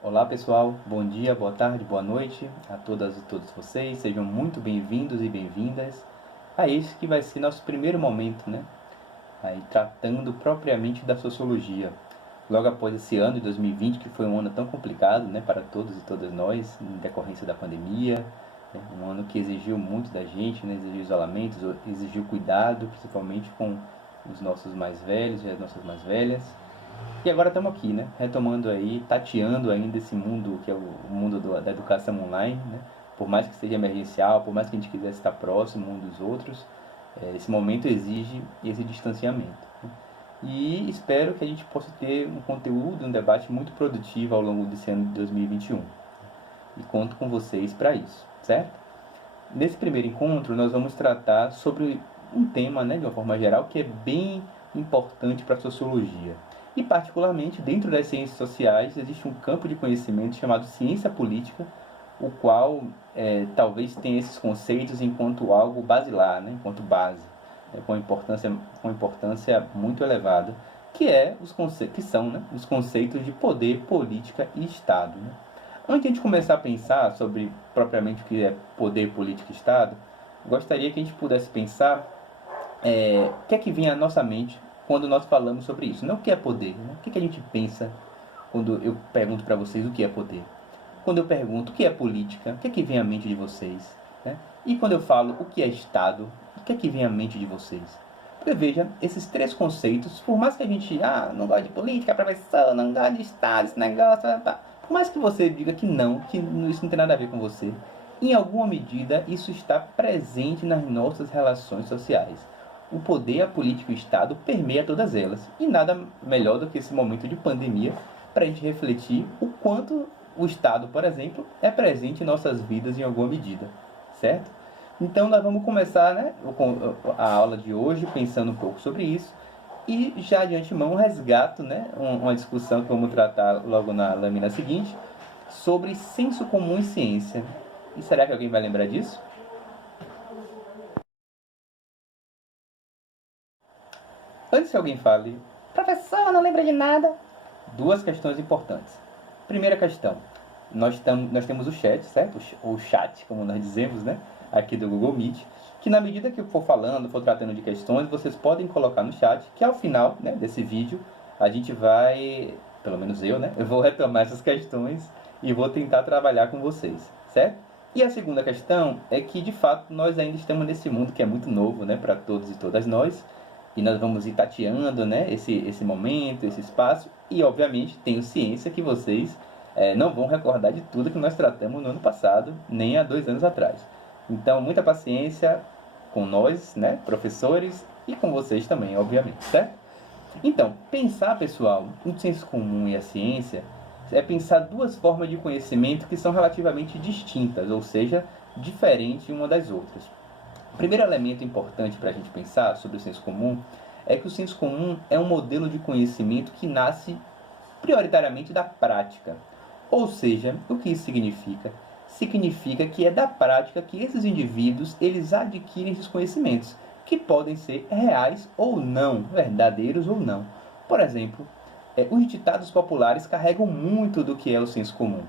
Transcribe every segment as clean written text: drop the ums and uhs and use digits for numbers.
Olá pessoal, bom dia, boa tarde, boa noite a todas e todos vocês. Sejam muito bem-vindos e bem-vindas a este que vai ser nosso primeiro momento, né? Aí tratando propriamente da sociologia. Logo após esse ano de 2020, que foi um ano tão complicado, né, para todos e todas nós, em decorrência da pandemia, né? Um ano que exigiu muito da gente, né? Exigiu isolamento, exigiu cuidado, principalmente com os nossos mais velhos e as nossas mais velhas. E agora estamos aqui, né? Retomando aí, tateando ainda esse mundo que é o mundo da educação online, né? Por mais que seja emergencial, por mais que a gente quisesse estar próximo um dos outros, esse momento exige esse distanciamento, né? E espero que a gente possa ter um conteúdo, um debate muito produtivo ao longo desse ano de 2021. E conto com vocês para isso, certo? Nesse primeiro encontro, nós vamos tratar sobre um tema, né, de uma forma geral, que é bem importante para a sociologia. E, particularmente, dentro das ciências sociais, existe um campo de conhecimento chamado ciência política, o qual talvez tenha esses conceitos enquanto algo basilar, né, enquanto base, né, com importância muito elevada, que são, né, os conceitos de poder, política e Estado, né? Antes de a gente começar a pensar sobre propriamente o que é poder, política e Estado, gostaria que a gente pudesse pensar o que é que vem à nossa mente quando nós falamos sobre isso. Não o que é poder, né? O que é que a gente pensa quando eu pergunto para vocês o que é poder. Quando eu pergunto o que é política, o que é que vem à mente de vocês, né? E quando eu falo o que é Estado, o que é que vem à mente de vocês. Porque veja, esses três conceitos, por mais que a gente, não gosta de política, professor, não gosta de Estado, esse negócio, por mais que você diga que isso não tem nada a ver com você, em alguma medida isso está presente nas nossas relações sociais. O poder, a política e o Estado permeia todas elas. E nada melhor do que esse momento de pandemia para a gente refletir o quanto o Estado, por exemplo, é presente em nossas vidas em alguma medida, certo? Então nós vamos começar, né, a aula de hoje pensando um pouco sobre isso e já de antemão resgato, né, uma discussão que vamos tratar logo na lâmina seguinte sobre senso comum e ciência. E será que alguém vai lembrar disso? Antes que alguém fale, professor, não lembra de nada. Duas questões importantes. Primeira questão, nós temos o chat, certo? O chat, como nós dizemos, né? Aqui do Google Meet, que na medida que eu for falando, for tratando de questões, vocês podem colocar no chat, que ao final, né, desse vídeo, a gente vai, pelo menos eu, né? Eu vou retomar essas questões e vou tentar trabalhar com vocês, certo? E a segunda questão é que, de fato, nós ainda estamos nesse mundo que é muito novo, né, para todos e todas nós, e nós vamos ir tateando, né, esse momento, esse espaço, e obviamente tenho ciência que vocês não vão recordar de tudo que nós tratamos no ano passado, nem há 2 anos atrás. Então, muita paciência com nós, né, professores, e com vocês também, obviamente, certo? Então, pensar, pessoal, o senso comum e a ciência é pensar duas formas de conhecimento que são relativamente distintas, ou seja, diferentes uma das outras. O primeiro elemento importante para a gente pensar sobre o senso comum é que o senso comum é um modelo de conhecimento que nasce prioritariamente da prática. Ou seja, o que isso significa? Significa que é da prática que esses indivíduos eles adquirem esses conhecimentos, que podem ser reais ou não, verdadeiros ou não. Por exemplo, os ditados populares carregam muito do que é o senso comum.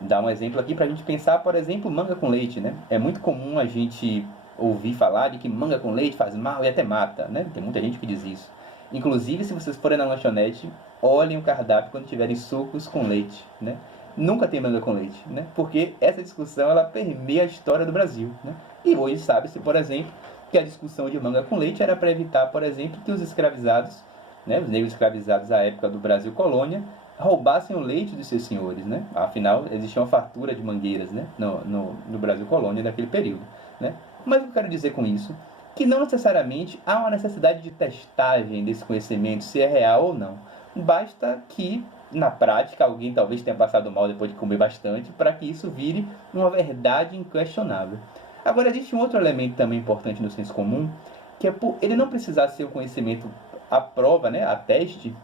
Dá um exemplo aqui para a gente pensar, por exemplo, manga com leite, né? É muito comum a gente ouvir falar de que manga com leite faz mal e até mata, né? Tem muita gente que diz isso. Inclusive, se vocês forem na lanchonete, olhem o cardápio quando tiverem sucos com leite, né? Nunca tem manga com leite, né? Porque essa discussão ela permeia a história do Brasil, né? E hoje sabe-se, por exemplo, que a discussão de manga com leite era para evitar, por exemplo, que os escravizados, né, os negros escravizados à época do Brasil colônia, roubassem o leite dos seus senhores, né? Afinal, existia uma fartura de mangueiras, né, no Brasil colônia daquele período, né? Mas o que eu quero dizer com isso? Que não necessariamente há uma necessidade de testagem desse conhecimento, se é real ou não. Basta que, na prática, alguém talvez tenha passado mal depois de comer bastante, para que isso vire uma verdade inquestionável. Agora, existe um outro elemento também importante no senso comum, que é por ele não precisar ser um conhecimento à prova, né, a teste,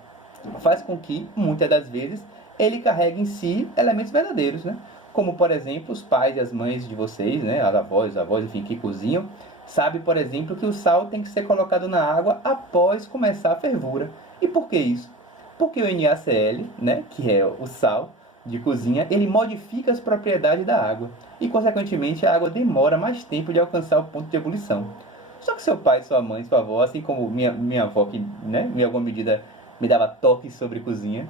faz com que, muitas das vezes, ele carregue em si elementos verdadeiros, né? Como, por exemplo, os pais e as mães de vocês, né, os avós, enfim, que cozinham, sabe, por exemplo, que o sal tem que ser colocado na água após começar a fervura. E por que isso? Porque o NaCl, né, que é o sal, de cozinha, ele modifica as propriedades da água e, consequentemente, a água demora mais tempo de alcançar o ponto de ebulição. Só que seu pai, sua mãe, sua avó, assim como minha avó, que, né, em alguma medida me dava toques sobre cozinha,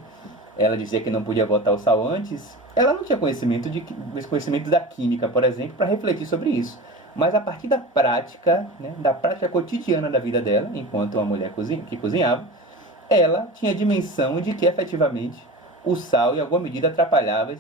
ela dizia que não podia botar o sal antes, ela não tinha conhecimento da química, por exemplo, para refletir sobre isso. Mas a partir da prática, né, da prática cotidiana da vida dela, enquanto uma mulher que cozinhava, ela tinha a dimensão de que efetivamente o sal em alguma medida atrapalhava,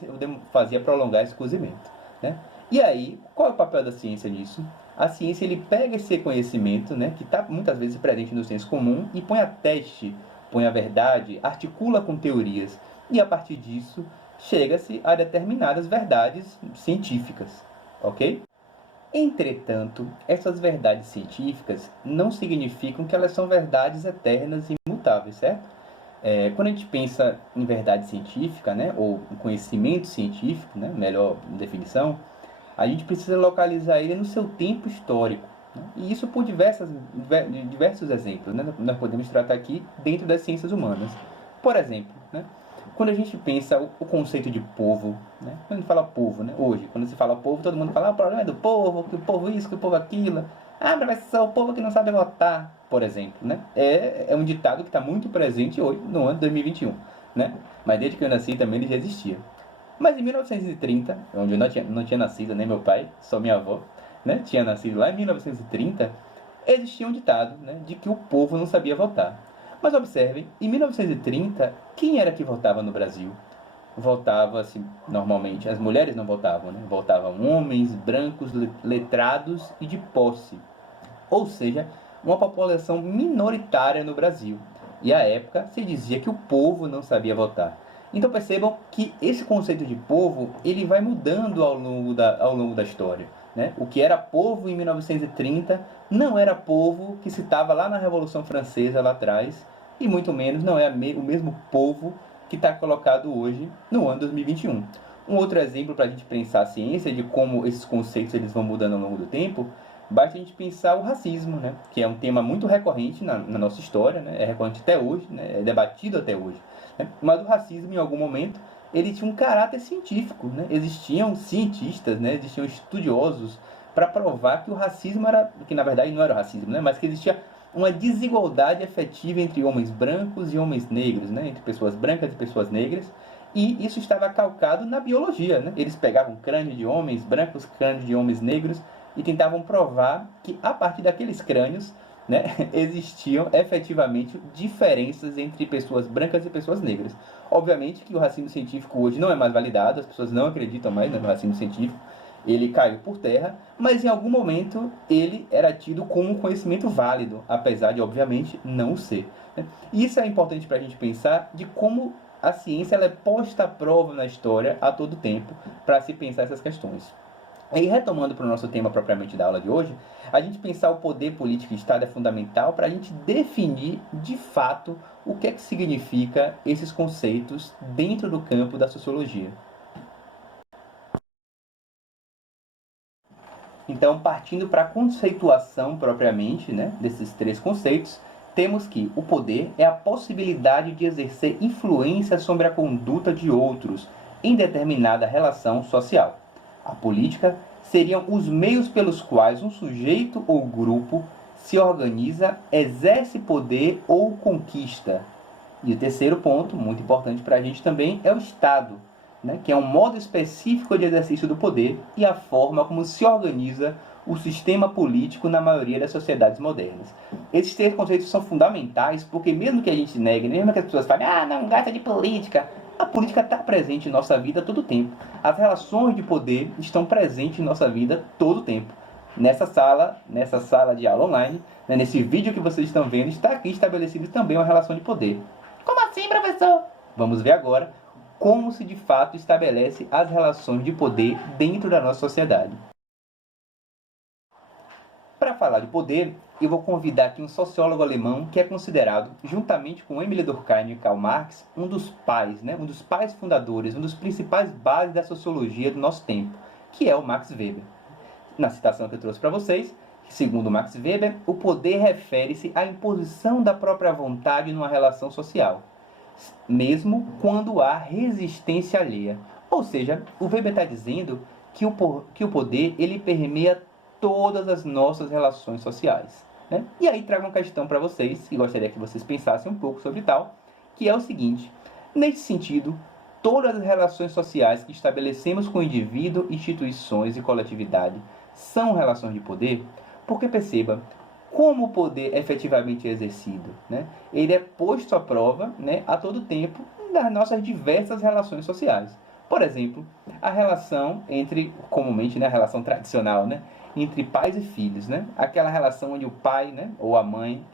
fazia prolongar esse cozimento, né? E aí, qual é o papel da ciência nisso? A ciência ele pega esse conhecimento, né, que está muitas vezes presente no senso comum e põe a teste, põe a verdade, articula com teorias e a partir disso chega-se a determinadas verdades científicas, ok? Entretanto, essas verdades científicas não significam que elas são verdades eternas e imutáveis, certo? Quando a gente pensa em verdade científica, né, ou em conhecimento científico, né, melhor definição, a gente precisa localizar ele no seu tempo histórico, né? E isso por diversos exemplos, né, nós podemos tratar aqui dentro das ciências humanas. Por exemplo, né, quando a gente pensa o conceito de povo, né, quando a gente fala povo, né, hoje, quando se fala povo, todo mundo fala o problema é do povo, que o povo isso, que o povo aquilo. Ah, professor, o povo que não sabe votar, por exemplo, né? É um ditado que está muito presente hoje, no ano de 2021, né? Mas desde que eu nasci também ele já existia. Mas em 1930, onde eu não tinha nascido, nem meu pai, só minha avó, né? Tinha nascido lá em 1930, existia um ditado, né, de que o povo não sabia votar. Mas observem, em 1930, quem era que votava no Brasil? Votava-se, normalmente, as mulheres não votavam, né? Votavam homens, brancos, letrados e de posse. Ou seja, uma população minoritária no Brasil. E à época se dizia que o povo não sabia votar. Então percebam que esse conceito de povo ele vai mudando ao longo da história, né? O que era povo em 1930 não era povo que se estava lá na Revolução Francesa lá atrás e muito menos não é o mesmo povo que está colocado hoje no ano 2021. Um outro exemplo para a gente pensar a ciência de como esses conceitos eles vão mudando ao longo do tempo, basta a gente pensar o racismo, né? Que é um tema muito recorrente na nossa história, né? É recorrente até hoje, né? É debatido até hoje. Né? Mas o racismo, em algum momento, ele tinha um caráter científico, né? Existiam cientistas, né? Existiam estudiosos para provar que o racismo era, que na verdade não era o racismo, né? Mas que existia uma desigualdade efetiva entre homens brancos e homens negros, né? Entre pessoas brancas e pessoas negras. E isso estava calcado na biologia, né? Eles pegavam crânio de homens brancos, crânio de homens negros e tentavam provar que a partir daqueles crânios, né, existiam efetivamente diferenças entre pessoas brancas e pessoas negras. Obviamente que o raciocínio científico hoje não é mais validado, as pessoas não acreditam mais, né, no raciocínio científico, ele caiu por terra, mas em algum momento ele era tido como um conhecimento válido, apesar de, obviamente, não ser, né? E isso é importante para a gente pensar de como a ciência ela é posta à prova na história a todo tempo para se pensar essas questões. E retomando para o nosso tema propriamente da aula de hoje, a gente pensar o poder político e Estado é fundamental para a gente definir de fato o que é que significa esses conceitos dentro do campo da sociologia. Então, partindo para a conceituação propriamente, né, desses três conceitos, temos que o poder é a possibilidade de exercer influência sobre a conduta de outros em determinada relação social. A política seriam os meios pelos quais um sujeito ou grupo se organiza, exerce poder ou conquista. E o terceiro ponto, muito importante para a gente também, é o Estado, né, que é um modo específico de exercício do poder e a forma como se organiza o sistema político na maioria das sociedades modernas. Esses três conceitos são fundamentais porque mesmo que a gente negue, mesmo que as pessoas falem, não gosta de política, a política está presente em nossa vida todo o tempo. As relações de poder estão presentes em nossa vida todo o tempo. Nessa sala de aula online, né, nesse vídeo que vocês estão vendo, está aqui estabelecido também uma relação de poder. Como assim, professor? Vamos ver agora como se de fato estabelece as relações de poder dentro da nossa sociedade. Para falar de poder, eu vou convidar aqui um sociólogo alemão que é considerado, juntamente com Emile Durkheim e Karl Marx, um dos pais, né, um dos pais fundadores, um dos principais bases da sociologia do nosso tempo, que é o Max Weber. Na citação que eu trouxe para vocês, segundo Max Weber, o poder refere-se à imposição da própria vontade numa relação social. mesmo quando há resistência alheia. Ou seja, o Weber está dizendo que o poder ele permeia todas as nossas relações sociais. Né? E aí trago uma questão para vocês, e gostaria que vocês pensassem um pouco sobre tal, que é o seguinte: nesse sentido, todas as relações sociais que estabelecemos com o indivíduo, instituições e coletividade são relações de poder? Porque perceba, como o poder efetivamente é exercido, né? Ele é posto à prova, né, a todo tempo nas nossas diversas relações sociais. Por exemplo, a relação entre, comumente, né, a relação tradicional, né, entre pais e filhos, né? Aquela relação onde o pai, né, ou a mãe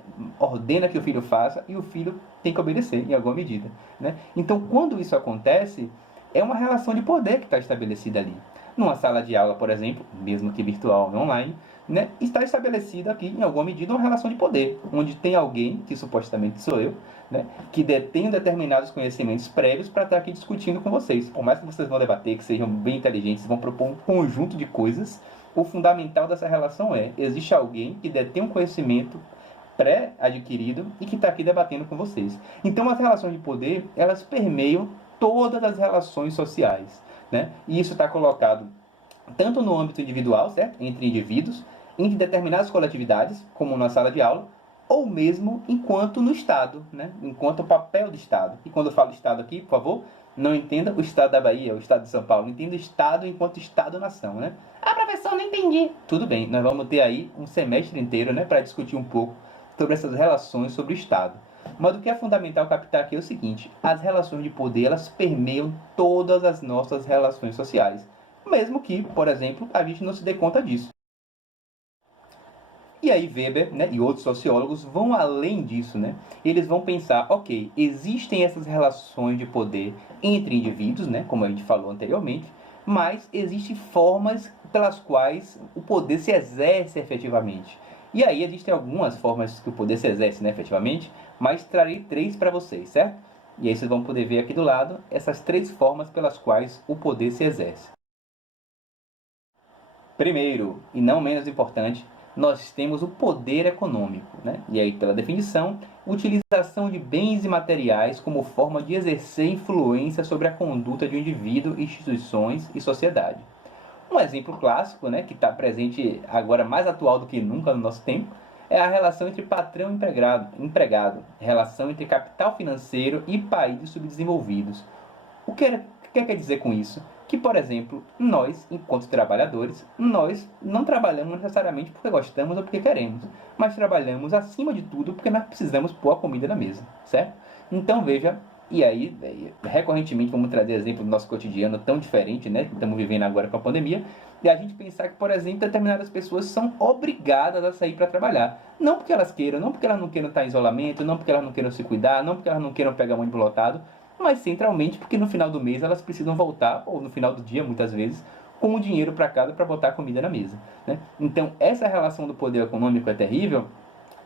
ordena que o filho faça e o filho tem que obedecer em alguma medida, né? Então, quando isso acontece, é uma relação de poder que está estabelecida ali. Numa sala de aula, por exemplo, mesmo que virtual ou online, né, está estabelecida aqui, em alguma medida, uma relação de poder, onde tem alguém, que supostamente sou eu, né, que detém determinados conhecimentos prévios para estar aqui discutindo com vocês. Por mais que vocês vão debater, que sejam bem inteligentes, vão propor um conjunto de coisas, o fundamental dessa relação é: existe alguém que detém um conhecimento pré-adquirido e que está aqui debatendo com vocês. Então, as relações de poder, elas permeiam todas as relações sociais, né? E isso está colocado tanto no âmbito individual, certo? Entre indivíduos, entre determinadas coletividades, como na sala de aula, ou mesmo enquanto no Estado, né? Enquanto o papel do Estado. E quando eu falo Estado aqui, por favor, não entenda o Estado da Bahia, o Estado de São Paulo. Entenda o Estado enquanto Estado-nação, né? Ah, professor, não entendi. Tudo bem, nós vamos ter aí um semestre inteiro, né, para discutir um pouco sobre essas relações sobre o Estado. Mas o que é fundamental captar aqui é o seguinte: as relações de poder, elas permeiam todas as nossas relações sociais, mesmo que, por exemplo, a gente não se dê conta disso. E aí Weber, né, e outros sociólogos vão além disso, né? Eles vão pensar, ok, existem essas relações de poder entre indivíduos, né, como a gente falou anteriormente, mas existem formas pelas quais o poder se exerce efetivamente. E aí existem algumas formas que o poder se exerce, né, efetivamente, mas trarei três para vocês, certo? E aí vocês vão poder ver aqui do lado essas três formas pelas quais o poder se exerce. Primeiro, e não menos importante, nós temos o poder econômico, né? E aí, pela definição, utilização de bens e materiais como forma de exercer influência sobre a conduta de um indivíduo, instituições e sociedade. Um exemplo clássico, né, que está presente agora mais atual do que nunca no nosso tempo, é a relação entre patrão e empregado, relação entre capital financeiro e países subdesenvolvidos. O que quer dizer com isso? Que, por exemplo, nós, enquanto trabalhadores, nós não trabalhamos necessariamente porque gostamos ou porque queremos, mas trabalhamos acima de tudo porque nós precisamos pôr a comida na mesa, certo? Então veja, e aí, recorrentemente vamos trazer exemplo do nosso cotidiano tão diferente, né, que estamos vivendo agora com a pandemia, e a gente pensar que, por exemplo, determinadas pessoas são obrigadas a sair para trabalhar. Não porque elas queiram, não porque elas não queiram estar em isolamento, não porque elas não queiram se cuidar, não porque elas não queiram pegar ônibus lotado, mas centralmente porque no final do mês elas precisam voltar, ou no final do dia muitas vezes, com o dinheiro para casa para botar comida na mesa, né? Então essa relação do poder econômico é terrível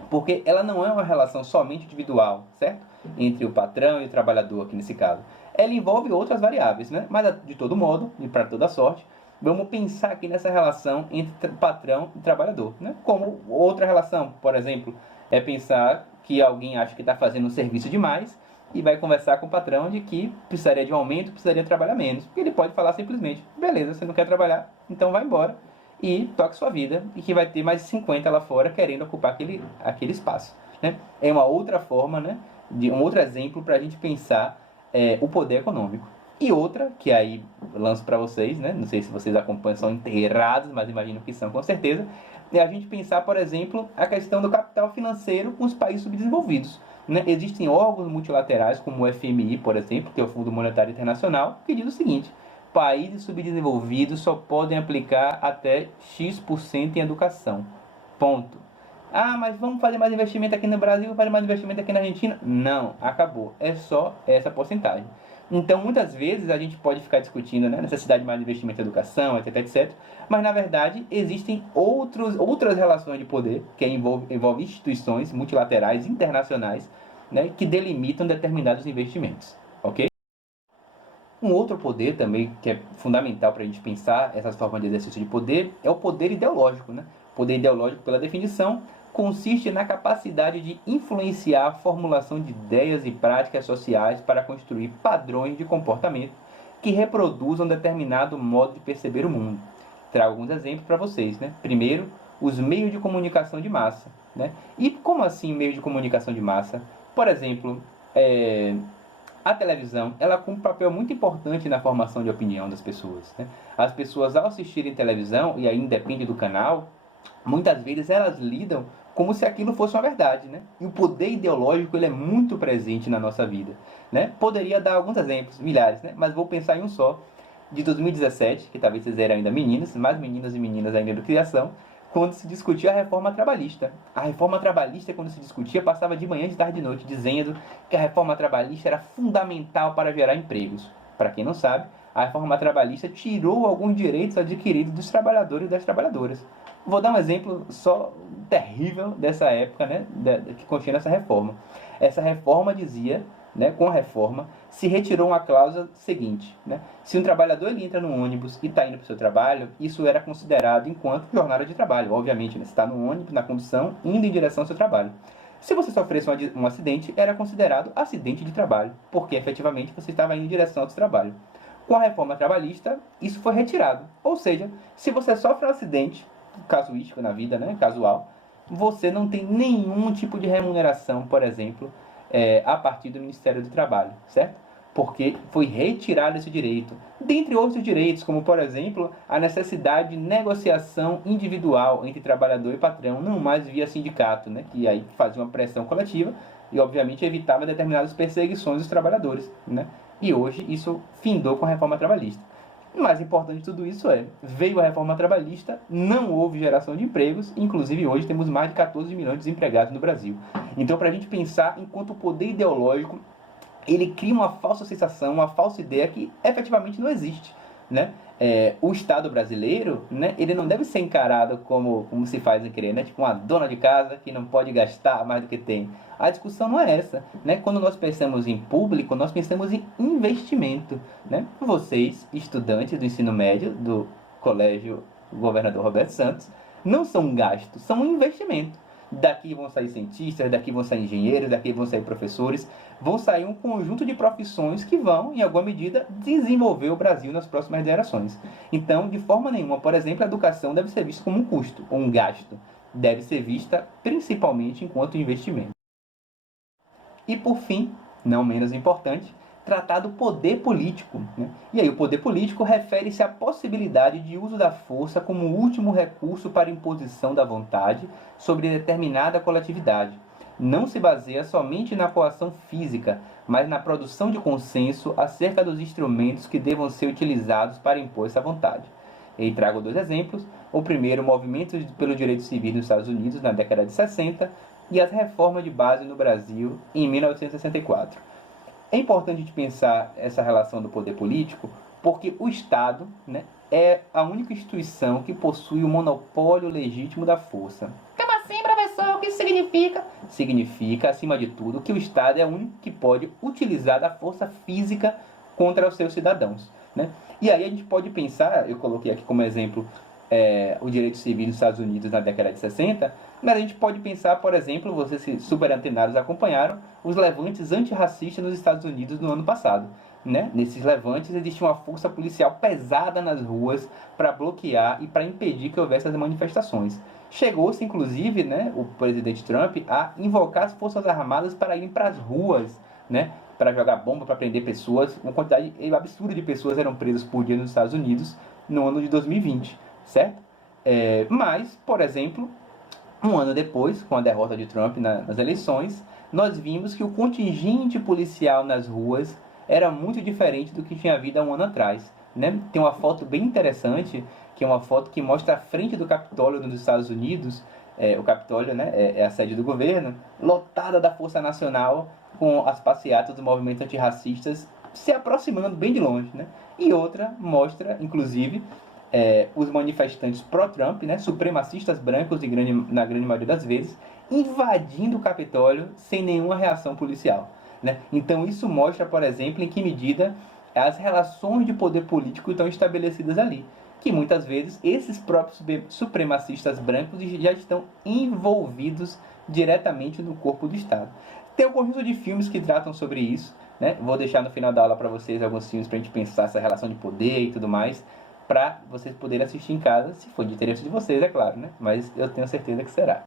porque ela não é uma relação somente individual, certo? Entre o patrão e o trabalhador aqui nesse caso. Ela envolve outras variáveis, né? Mas de todo modo, e para toda sorte, vamos pensar aqui nessa relação entre patrão e trabalhador, né? Como outra relação, por exemplo, é pensar que alguém acha que está fazendo um serviço demais e vai conversar com o patrão de que precisaria de um aumento, precisaria trabalhar menos. E ele pode falar simplesmente: beleza, você não quer trabalhar, então vai embora e toque sua vida, e que vai ter mais de 50 lá fora querendo ocupar aquele espaço, né? É uma outra forma, né, de um outro exemplo para a gente pensar o poder econômico. E outra, que aí lanço para vocês, né, não sei se vocês acompanham, são inteirados, mas imagino que são com certeza, é a gente pensar, por exemplo, a questão do capital financeiro com os países subdesenvolvidos, né? Existem órgãos multilaterais, como o FMI, por exemplo, que é o Fundo Monetário Internacional, que diz o seguinte: países subdesenvolvidos só podem aplicar até X% em educação. Ponto. Ah, mas vamos fazer mais investimento aqui no Brasil, fazer mais investimento aqui na Argentina? Não, acabou. É só essa porcentagem. Então, muitas vezes a gente pode ficar discutindo, né, a necessidade de mais investimento em educação, etc, etc. Mas, na verdade, existem outras relações de poder que envolvem instituições multilaterais, internacionais, né, que delimitam determinados investimentos. Ok? Um outro poder também que é fundamental para a gente pensar essas formas de exercício de poder é o poder ideológico, né? O poder ideológico, pela definição, consiste na capacidade de influenciar a formulação de ideias e práticas sociais para construir padrões de comportamento que reproduzam determinado modo de perceber o mundo. Trago alguns exemplos para vocês, né? Primeiro, os meios de comunicação de massa, né? E como assim meio de comunicação de massa? Por exemplo, a televisão, ela cumpre um papel muito importante na formação de opinião das pessoas, né? As pessoas, ao assistirem televisão, e aí independe do canal, muitas vezes elas lidam como se aquilo fosse uma verdade, né? E o poder ideológico, ele é muito presente na nossa vida, né? Poderia dar alguns exemplos, milhares, né? Mas vou pensar em um só, de 2017, que talvez vocês eram ainda meninas, mais meninos e meninas ainda de criação, quando se discutia a reforma trabalhista. A reforma trabalhista, quando se discutia, passava de manhã, de tarde e de noite, dizendo que a reforma trabalhista era fundamental para gerar empregos. Para quem não sabe, a reforma trabalhista tirou alguns direitos adquiridos dos trabalhadores e das trabalhadoras. Vou dar um exemplo só terrível dessa época, né, que continha essa reforma. Essa reforma dizia, né, com a reforma, se retirou uma cláusula seguinte, né? Se um trabalhador ele entra no ônibus e está indo para o seu trabalho, isso era considerado enquanto jornada de trabalho. Obviamente, né? Você está no ônibus, na condução, indo em direção ao seu trabalho. Se você sofresse um acidente, era considerado acidente de trabalho, porque efetivamente você estava indo em direção ao seu trabalho. Com a reforma trabalhista, isso foi retirado. Ou seja, se você sofre um acidente casuístico na vida, né, casual, você não tem nenhum tipo de remuneração, por exemplo, a partir do Ministério do Trabalho, certo? Porque foi retirado esse direito. Dentre outros direitos, como, por exemplo, a necessidade de negociação individual entre trabalhador e patrão, não mais via sindicato, né? Que aí fazia uma pressão coletiva e, obviamente, evitava determinadas perseguições dos trabalhadores, né? E hoje isso findou com a reforma trabalhista. O mais importante de tudo isso veio a reforma trabalhista, não houve geração de empregos, inclusive hoje temos mais de 14 milhões de desempregados no Brasil. Então, para a gente pensar enquanto o poder ideológico, ele cria uma falsa sensação, uma falsa ideia que efetivamente não existe, né? O Estado brasileiro, né, ele não deve ser encarado como se faz em querer, né? Tipo uma dona de casa que não pode gastar mais do que tem. A discussão não é essa, né? Quando nós pensamos em público, nós pensamos em investimento, né? Vocês, estudantes do ensino médio do Colégio Governador Roberto Santos, não são gastos, são um investimento. Daqui vão sair cientistas, daqui vão sair engenheiros, daqui vão sair professores, vão sair um conjunto de profissões que vão, em alguma medida, desenvolver o Brasil nas próximas gerações. Então, de forma nenhuma, por exemplo, a educação deve ser vista como um custo ou um gasto. Deve ser vista principalmente enquanto investimento. E por fim, não menos importante, tratar do poder político, né? E aí o poder político refere-se à possibilidade de uso da força como último recurso para imposição da vontade sobre determinada coletividade. Não se baseia somente na coação física, mas na produção de consenso acerca dos instrumentos que devam ser utilizados para impor essa vontade. E trago dois exemplos. O primeiro, o movimento pelo direito civil nos Estados Unidos na década de 60 e as reformas de base no Brasil em 1964. É importante a gente pensar essa relação do poder político, porque o Estado, né, é a única instituição que possui o monopólio legítimo da força. Como assim, professor? O que isso significa? Significa, acima de tudo, que o Estado é o único que pode utilizar da força física contra os seus cidadãos, né? E aí a gente pode pensar, eu coloquei aqui como exemplo o direito civil nos Estados Unidos na década de 60, mas a gente pode pensar, por exemplo, vocês super antenados acompanharam os levantes antirracistas nos Estados Unidos no ano passado, né? Nesses levantes existia uma força policial pesada nas ruas para bloquear e para impedir que houvesse as manifestações. Chegou-se, inclusive, né, o presidente Trump a invocar as forças armadas para irem para as ruas, né, para jogar bomba, para prender pessoas. Uma quantidade absurda de pessoas eram presas por dia nos Estados Unidos no ano de 2020, certo? Mas, por exemplo, um ano depois, com a derrota de Trump nas eleições, nós vimos que o contingente policial nas ruas era muito diferente do que tinha havido há um ano atrás, né? Tem uma foto bem interessante, que é uma foto que mostra a frente do Capitólio nos Estados Unidos. O Capitólio, né, é a sede do governo, lotada da Força Nacional, com as passeatas do movimento antirracistas se aproximando bem de longe, né? E outra mostra, inclusive, os manifestantes pró-Trump, né, supremacistas brancos na grande maioria das vezes, invadindo o Capitólio sem nenhuma reação policial, né? Então isso mostra, por exemplo, em que medida as relações de poder político estão estabelecidas ali. que muitas vezes esses próprios supremacistas brancos já estão envolvidos diretamente no corpo do Estado. Tem um conjunto de filmes que tratam sobre isso, né? Vou deixar no final da aula para vocês alguns filmes para a gente pensar essa relação de poder e tudo mais, para vocês poderem assistir em casa, se for de interesse de vocês, é claro, né? Mas eu tenho certeza que será.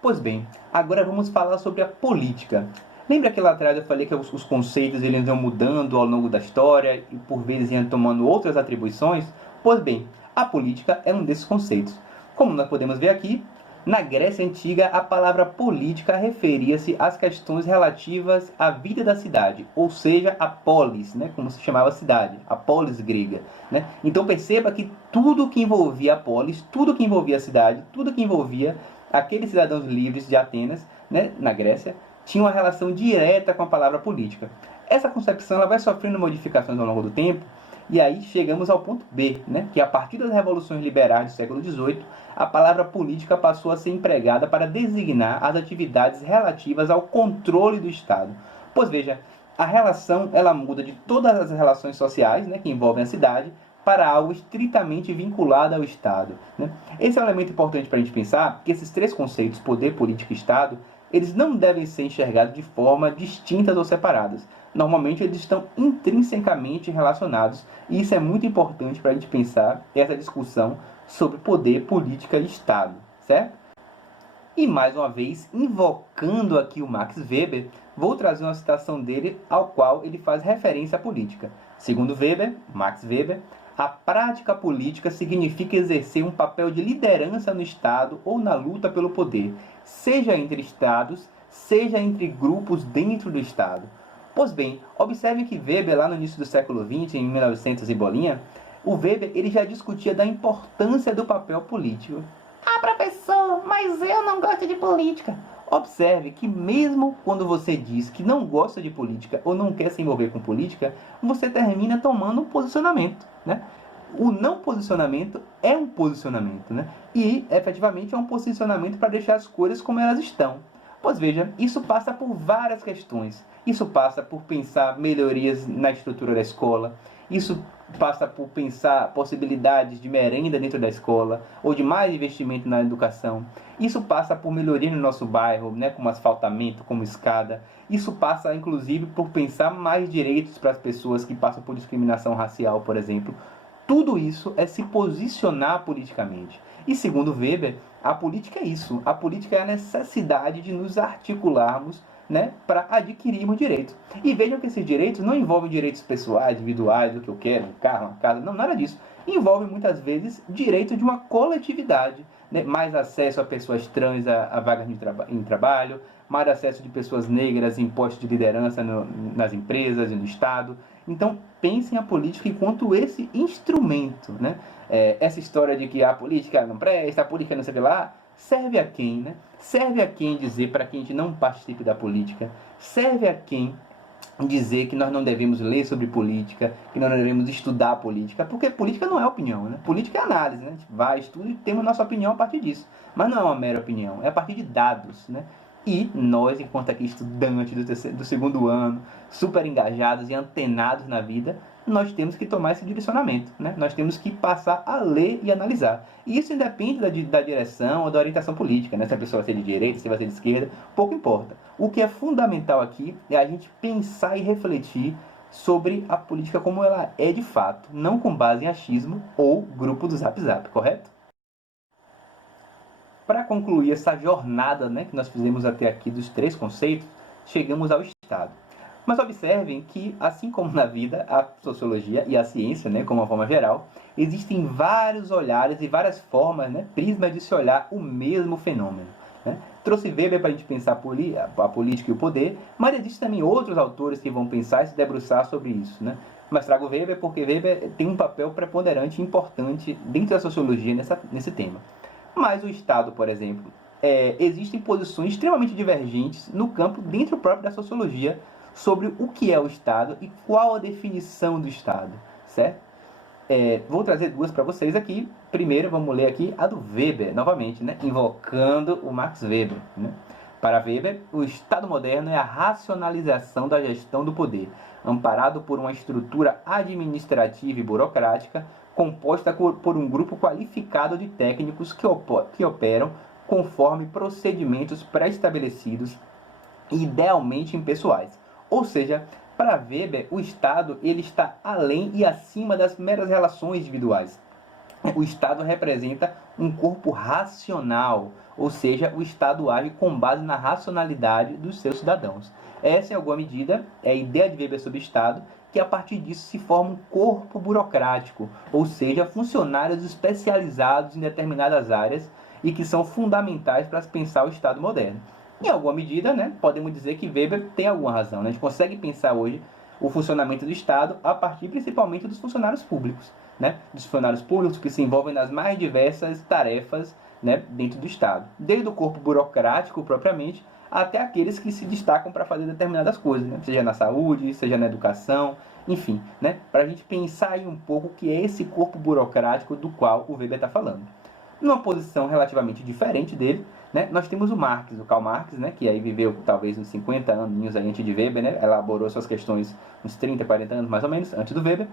Pois bem, agora vamos falar sobre a política. Lembra que lá atrás eu falei que os conceitos eles iam mudando ao longo da história e por vezes iam tomando outras atribuições? Pois bem, a política é um desses conceitos. Como nós podemos ver aqui, na Grécia Antiga a palavra política referia-se às questões relativas à vida da cidade, ou seja, a polis, né, como se chamava a cidade, a polis grega. Né? Então perceba que tudo que envolvia a polis, tudo que envolvia a cidade, tudo que envolvia aqueles cidadãos livres de Atenas, né, na Grécia, tinha uma relação direta com a palavra política. Essa concepção ela vai sofrendo modificações ao longo do tempo, e aí chegamos ao ponto B, né, que a partir das revoluções liberais do século XVIII, a palavra política passou a ser empregada para designar as atividades relativas ao controle do Estado. Pois veja, a relação ela muda de todas as relações sociais, né, que envolvem a cidade, para algo estritamente vinculado ao Estado. Né? Esse é um elemento importante para a gente pensar, que esses três conceitos, poder, política e Estado, eles não devem ser enxergados de forma distintas ou separadas. Normalmente eles estão intrinsecamente relacionados, e isso é muito importante para a gente pensar essa discussão sobre poder, política e Estado, certo? E mais uma vez, invocando aqui o Max Weber, vou trazer uma citação dele ao qual ele faz referência à política. Segundo Weber, Max Weber, a prática política significa exercer um papel de liderança no Estado ou na luta pelo poder, seja entre Estados, seja entre grupos dentro do Estado. Pois bem, observem que Weber, lá no início do século XX, em 1900 e bolinha, o Weber ele já discutia da importância do papel político. Ah, professor, mas eu não gosto de política. Observe que mesmo quando você diz que não gosta de política ou não quer se envolver com política, você termina tomando um posicionamento, né? O não posicionamento é um posicionamento, né? E, efetivamente, é um posicionamento para deixar as coisas como elas estão. Pois veja, isso passa por várias questões. Isso passa por pensar melhorias na estrutura da escola. Isso passa por pensar possibilidades de merenda dentro da escola ou de mais investimento na educação. Isso passa por melhoria no nosso bairro, né, como asfaltamento, como escada. Isso passa, inclusive, por pensar mais direitos para as pessoas que passam por discriminação racial, por exemplo. Tudo isso é se posicionar politicamente. E segundo Weber, a política é isso. A política é a necessidade de nos articularmos, né, para adquirirmos direitos. E vejam que esses direitos não envolvem direitos pessoais, individuais, o que eu quero, um carro, uma casa, não, nada disso. Envolve muitas vezes direito de uma coletividade, né, mais acesso a pessoas trans a vagas em trabalho, mais acesso de pessoas negras em postos de liderança nas empresas e no Estado. Então, pensem a política enquanto esse instrumento, né? Essa história de que a política não presta, a política não sei o que lá, serve a quem, né? Serve a quem dizer para que a gente não participe da política? Serve a quem dizer que nós não devemos ler sobre política, que nós não devemos estudar política? Porque política não é opinião, né? Política é análise, né? A gente vai, estuda e temos nossa opinião a partir disso. Mas não é uma mera opinião, é a partir de dados, né? E nós, enquanto aqui estudantes do segundo ano, super engajados e antenados na vida, nós temos que tomar esse direcionamento, né? Nós temos que passar a ler e analisar. E isso independe da direção ou da orientação política, né? Se a pessoa vai ser de direita, se vai ser de esquerda, pouco importa. O que é fundamental aqui é a gente pensar e refletir sobre a política como ela é de fato, não com base em achismo ou grupo do Zap Zap, correto? Para concluir essa jornada, né, que nós fizemos até aqui dos três conceitos, chegamos ao Estado. Mas observem que, assim como na vida, a sociologia e a ciência, né, como uma forma geral, existem vários olhares e várias formas, né, prismas de se olhar o mesmo fenômeno. Né? Trouxe Weber para a gente pensar a política e o poder, mas existem também outros autores que vão pensar e se debruçar sobre isso. Né? Mas trago Weber porque Weber tem um papel preponderante e importante dentro da sociologia nesse tema. Mas o Estado, por exemplo, existem posições extremamente divergentes no campo dentro próprio da sociologia sobre o que é o Estado e qual a definição do Estado, certo? Vou trazer duas para vocês aqui. Primeiro, vamos ler aqui a do Weber, novamente, né? Invocando o Max Weber. Né? Para Weber, o Estado moderno é a racionalização da gestão do poder, amparado por uma estrutura administrativa e burocrática composta por um grupo qualificado de técnicos que operam conforme procedimentos pré-estabelecidos e idealmente impessoais. Ou seja, para Weber, o Estado ele está além e acima das meras relações individuais. O Estado representa um corpo racional, ou seja, o Estado age com base na racionalidade dos seus cidadãos. Essa, em alguma medida, é a ideia de Weber sobre Estado, que a partir disso se forma um corpo burocrático, ou seja, funcionários especializados em determinadas áreas e que são fundamentais para se pensar o Estado moderno. Em alguma medida, né, podemos dizer que Weber tem alguma razão. Né? A gente consegue pensar hoje o funcionamento do Estado a partir principalmente dos funcionários públicos. Né? Dos funcionários públicos que se envolvem nas mais diversas tarefas, né, dentro do Estado. Desde o corpo burocrático propriamente, até aqueles que se destacam para fazer determinadas coisas, né? Seja na saúde, seja na educação, enfim, né? Para a gente pensar aí um pouco o que é esse corpo burocrático do qual o Weber está falando. Numa posição relativamente diferente dele, né, nós temos o Marx, o Karl Marx, né, que aí viveu talvez uns 50 anos antes de Weber, né, elaborou suas questões uns 30, 40 anos mais ou menos antes do Weber,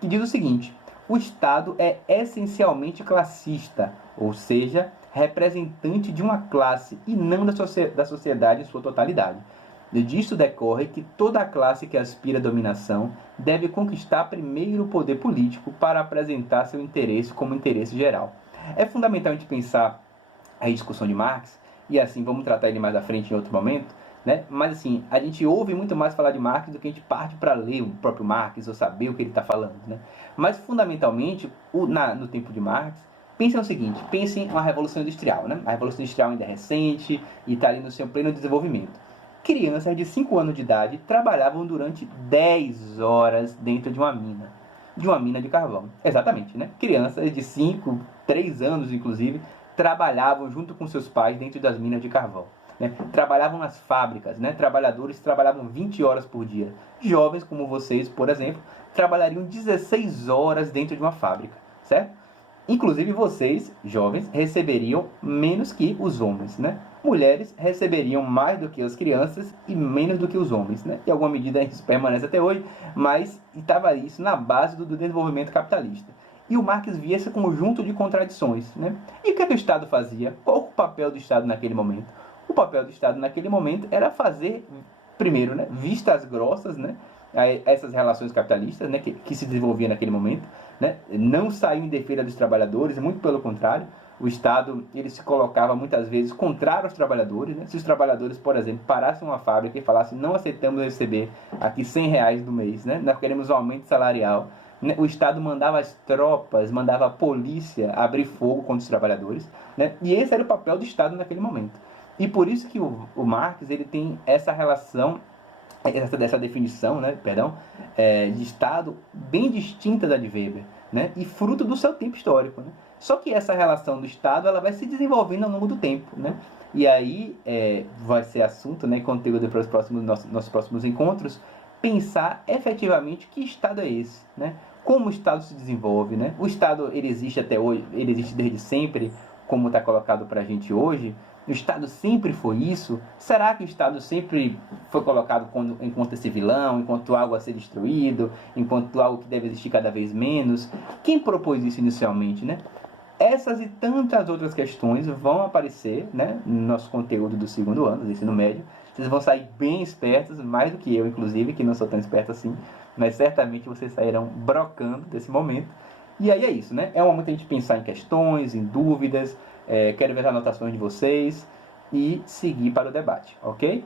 que diz o seguinte: o Estado é essencialmente classista, ou seja, representante de uma classe e não da sociedade em sua totalidade. Disto decorre que toda a classe que aspira à dominação deve conquistar primeiro o poder político para apresentar seu interesse como interesse geral. É fundamental a gente pensar a discussão de Marx, e assim, vamos tratar ele mais à frente em outro momento, né? Mas assim, a gente ouve muito mais falar de Marx do que a gente parte para ler o próprio Marx ou saber o que ele está falando, né? Mas fundamentalmente, no tempo de Marx, pensem o seguinte, pensem uma Revolução Industrial, né? A Revolução Industrial ainda é recente e está ali no seu pleno desenvolvimento. Crianças de 5 anos de idade trabalhavam durante 10 horas dentro de uma mina de carvão. Exatamente, né? Crianças de 5, 3 anos, inclusive, trabalhavam junto com seus pais dentro das minas de carvão. Né? Trabalhavam nas fábricas, né? Trabalhadores trabalhavam 20 horas por dia. Jovens como vocês, por exemplo, trabalhariam 16 horas dentro de uma fábrica, certo? Inclusive vocês, jovens, receberiam menos que os homens, né? Mulheres receberiam mais do que as crianças e menos do que os homens, né? Em alguma medida isso permanece até hoje, mas estava isso na base do desenvolvimento capitalista. E o Marx via esse conjunto de contradições, né? E o que o Estado fazia? Qual o papel do Estado naquele momento? O papel do Estado naquele momento era fazer, primeiro, né, vistas grossas, né, a essas relações capitalistas, né, que se desenvolviam naquele momento, né, não sair em defesa dos trabalhadores, muito pelo contrário. O Estado ele se colocava muitas vezes contrário aos trabalhadores, né? Se os trabalhadores, por exemplo, parassem uma fábrica e falassem: não aceitamos receber aqui R$100 do mês, né? Nós queremos um aumento salarial, né? O Estado mandava as tropas, mandava a polícia abrir fogo contra os trabalhadores, né? E esse era o papel do Estado naquele momento. E por isso que o Marx ele tem essa relação, dessa definição, né, de Estado bem distinta da de Weber, né, e fruto do seu tempo histórico, né? Só que essa relação do Estado ela vai se desenvolvendo ao longo do tempo, né? E aí vai ser assunto, né, conteúdo para os nossos próximos encontros, pensar efetivamente que Estado é esse, né? Como o Estado se desenvolve, né? O Estado ele existe até hoje, ele existe desde sempre, como está colocado para a gente hoje. O Estado sempre foi isso? Será que o Estado sempre foi colocado enquanto esse vilão, enquanto algo a ser destruído, enquanto algo que deve existir cada vez menos? Quem propôs isso inicialmente, né? Essas e tantas outras questões vão aparecer, né, no nosso conteúdo do segundo ano, do ensino médio. Vocês vão sair bem espertos, mais do que eu, inclusive, que não sou tão esperto assim, mas certamente vocês sairão brocando desse momento. E aí é isso, né? É um momento a gente pensar em questões, em dúvidas, quero ver as anotações de vocês e seguir para o debate, ok?